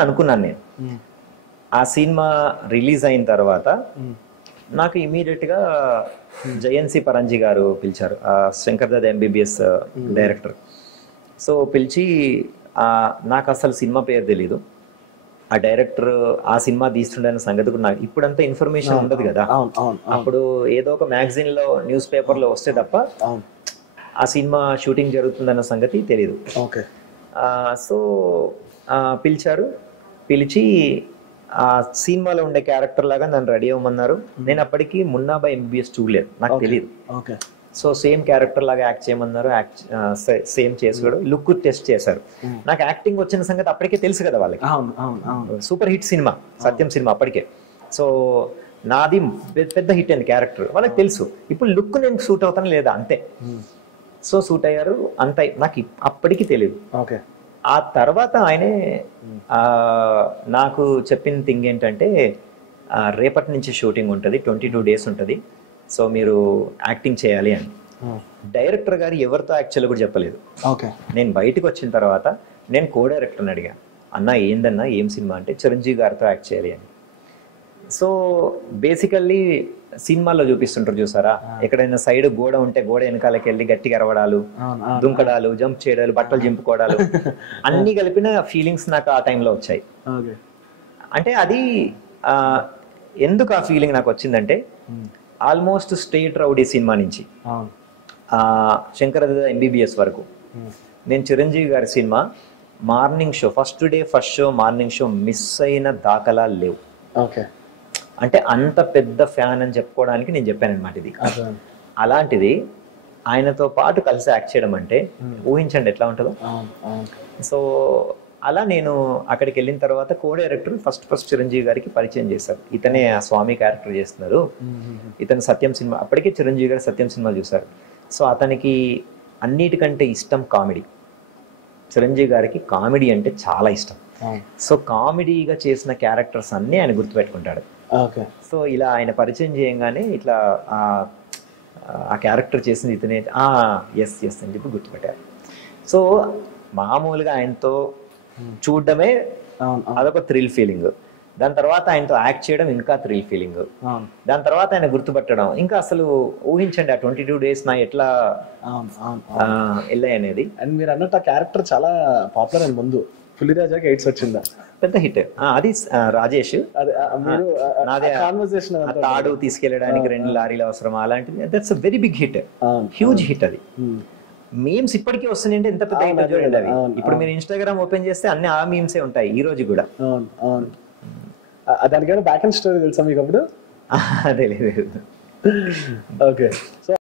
అనుకున్నాను నేను. ఆ సినిమా రిలీజ్ అయిన తర్వాత నాకు ఇమీడియట్ గా జయన్సి పరంజీ గారు పిలిచారు, Shankar Dada MBBS director. So పిలిచి నాకు అసలు సినిమా పేరు తెలీదు, ఆ డైరెక్టర్ ఆ సినిమా తీస్తుండే సంగతి కూడా నాకు ఇప్పుడంతా ఇన్ఫర్మేషన్ ఉండదు కదా. అప్పుడు ఏదో ఒక మ్యాగజైన్ లో న్యూస్ పేపర్ లో వస్తే తప్ప ఆ సినిమా షూటింగ్ జరుగుతుందన్న సంగతి తెలీదు. సో పిలిచారు, పిలిచి ఆ సినిమాలో ఉండే క్యారెక్టర్ లాగా నన్ను రెడీ అవ్వమన్నారు. నేను అప్పటికి మున్నాబాయ్ ఎంబీబీఎస్ చూడలేదు, నాకు తెలియదు. సో సేమ్ క్యారెక్టర్ లాగా యాక్ట్ చేయమన్నారు, సేమ్ చేసాడు. లుక్ టెస్ట్ చేశారు. నాకు యాక్టింగ్ వచ్చిన సంగతి అప్పటికే తెలుసు కదా వాళ్ళకి, సూపర్ హిట్ సినిమా సత్యం సినిమా అప్పటికే. సో నాది పెద్ద హిట్ అయింది క్యారెక్టర్, వాళ్ళకి తెలుసు. ఇప్పుడు లుక్ నేను సూట్ అవుతాను లేదా అంతే. సో సూట్ అయ్యారు అంత, నాకు అప్పటికి తెలియదు. ఆ తర్వాత ఆయనే నాకు చెప్పిన థింగ్ ఏంటంటే, రేపటి నుంచి షూటింగ్ ఉంటుంది, 22 days ఉంటుంది, సో మీరు యాక్టింగ్ చేయాలి అని. డైరెక్టర్ గారు ఎవరితో యాక్చువల్గా కూడా చెప్పలేదు. నేను బయటకు వచ్చిన తర్వాత నేను కో డైరెక్టర్ని అడిగా, అన్న ఏందన్నా ఏం సినిమా అంటే చిరంజీవి గారితో యాక్ట్ చేయాలి అని. సో బేసికల్లీ సినిమాల్లో చూపిస్తుంటారు చూసారా, ఎక్కడైనా సైడ్ గోడ ఉంటే గోడ వెనకాలకి వెళ్ళి గట్టిగా అరవడాలు, దుంకడాలు, జంప్ చేయడాలు, బట్టలు జింపుకోవడాలు, అన్ని కలిపిన ఫీలింగ్స్ నాకు ఆ టైంలో వచ్చాయి. అంటే అది ఎందుకు ఆ ఫీలింగ్ నాకు వచ్చిందంటే, ఆల్మోస్ట్ స్టేట్ రౌడీ సినిమా నుంచి శంకర్ దాదా ఎంబీబీఎస్ వరకు నేను చిరంజీవి గారి cinema morning show, first day first show morning show miss అయిన దాఖలాలు లేవు. అంటే అంత పెద్ద ఫ్యాన్ అని చెప్పుకోవడానికి నేను చెప్పాను అనమాట ఇది. అలాంటిది ఆయనతో పాటు కలిసి యాక్ట్ చేయడం అంటే ఊహించండి ఎట్లా ఉంటుందో. సో అలా నేను అక్కడికి వెళ్ళిన తర్వాత కో డైరెక్టర్ ఫస్ట్ చిరంజీవి గారికి పరిచయం చేశారు. ఇతనే ఆ స్వామి క్యారెక్టర్ చేస్తున్నారు, ఇతను సత్యం సినిమా, అప్పటికే చిరంజీవి గారు సత్యం సినిమా చూశారు. సో అతనికి అన్నిటికంటే ఇష్టం కామెడీ. చిరంజీవి గారికి కామెడీ అంటే చాలా ఇష్టం. సో కామెడీగా చేసిన క్యారెక్టర్స్ అన్నీ ఆయన గుర్తుపెట్టుకుంటాడు. సో ఇలా ఆయన పరిచయం చేయంగానే ఇట్లా ఆ క్యారెక్టర్ చేసింది ఇతనే, ఎస్ ఎస్ అని చెప్పి గుర్తుపెట్టారు. సో మామూలుగా ఆయనతో చూడడమే అదొక థ్రిల్ ఫీలింగ్, దాని తర్వాత ఆయనతో యాక్ట్ చేయడం ఇంకా థ్రిల్ ఫీలింగ్, దాని తర్వాత ఆయన గుర్తుపట్టడం ఇంకా అసలు ఊహించండి ఆ 22 days నా ఎట్లా వెళ్ళాయి అనేది. అండ్ మీరు అన్నట్టు ఆ క్యారెక్టర్ చాలా పాపులర్ అని ముందు పులిరాజాకి 8 వచ్చిందా, పెద్ద హిట్. అది రాజేష్ తాడు తీసుకెళ్ళడానికి 2 లారీలు అవసరం, అలాంటిది. That's very big hit, huge hit. అది మీమ్స్ ఇప్పటికీ వస్తున్నాయంటే ఎంత పెద్ద హిట్ చూడండి అవి. ఇప్పుడు మీరు ఇన్స్టాగ్రామ్ ఓపెన్ చేస్తే అన్ని ఆ మీమ్సే ఉంటాయి ఈ రోజు కూడా. దానికైనా బ్యాక్ అండ్ స్టోరీ తెలుసా మీకు అప్పుడు? తెలియదు. ఓకే. సో